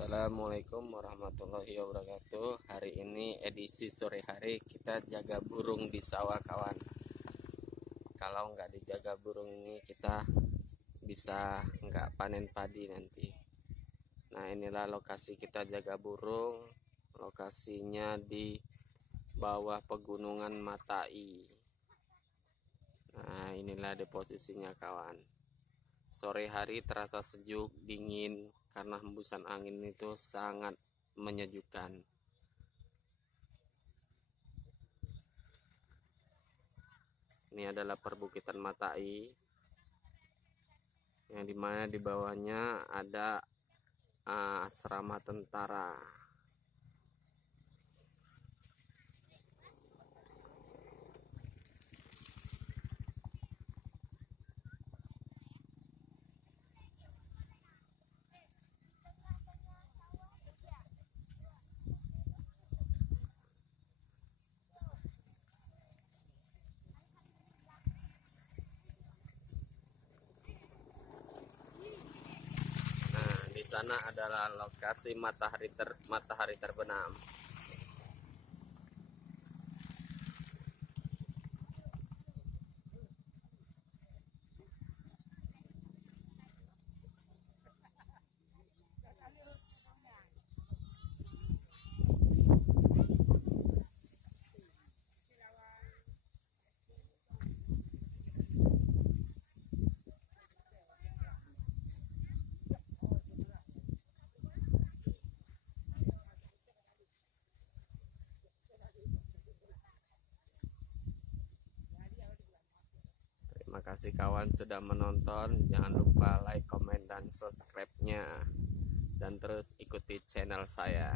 Assalamualaikum warahmatullahi wabarakatuh. Hari ini edisi sore hari, kita jaga burung di sawah kawan. Kalau nggak dijaga burung ini, kita bisa nggak panen padi nanti. Nah, inilah lokasi kita jaga burung. Lokasinya di bawah pegunungan Matai. Nah, inilah di posisinya kawan. Sore hari terasa sejuk, dingin, karena hembusan angin itu sangat menyejukkan. Ini adalah perbukitan Matai, yang dimana di bawahnya ada asrama tentara. Di sana adalah lokasi matahari terbenam. Terima kasih kawan sudah menonton. Jangan lupa like, komen, dan subscribe-nya. Dan terus ikuti channel saya.